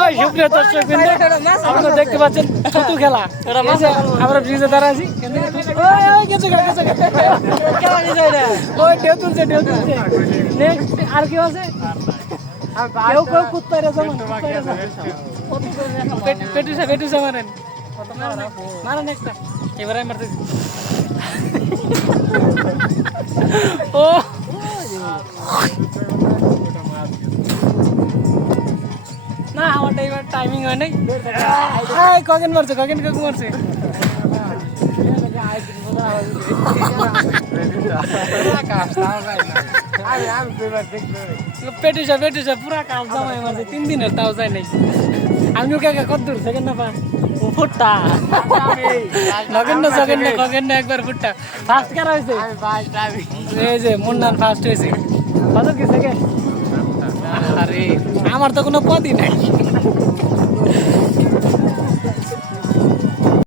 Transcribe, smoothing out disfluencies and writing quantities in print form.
ওই সুপ্রিয় দর্শক বিন্দু, আপনারা দেখতে পাচ্ছেন থুতু খেলা। আমরা ব্রিজে দাঁড়া আছি, ওই ঢেউ তুলছে। নেক্সট আর কেউ আছে? কেউ কুত্তায় রেছে পেটুসা মারেন, মারেন একটা। এবারে মারতেছি। ও না, আমারটা এবার টাইমিং হয় নাই। কখন মারছে? কখন মারছে? পেটুসা পুরা কাজ জমাই মারছে 3 দিনের, তাও যায় নাই। আমি কাকা কত দূর সেকেন্ড না পা ফুটটা নগেন্দ্র একবার ফুটটা ফার্স্ট কার হয়েছে? এই যে মুন্নান ফার্স্ট হয়েছে। কত কি সেকেন্ড? আরে আমার তো কোনো পদই নাই।